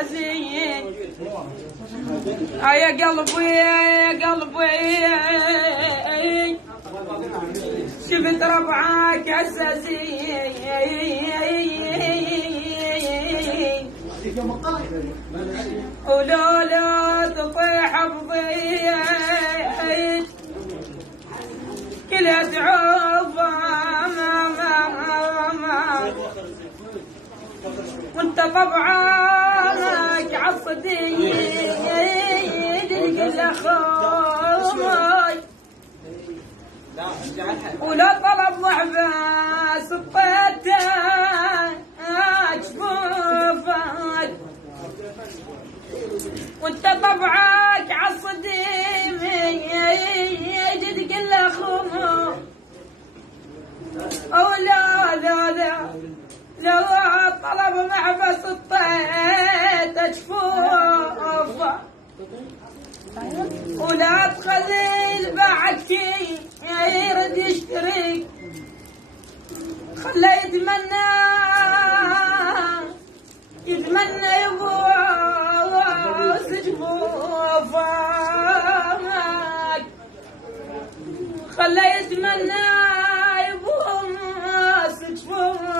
اساسيين. يا قلبي يا قلبي شفت ربعك اساسيين، ولولا تطيح بضيق كلها تعوف وانت طبعك عصدي كل خوي، ولا طلب ضعفه سطيته جفوفك، وانت طبعك عصدي جد كل خوي، او لا لا لا لو طلب محبس الطيت جفوفه، ولا تخلي بعدك يرد يشتري، خلى يتمنى يبوس جفوفك، خلى يتمنى يبوس جفوفك.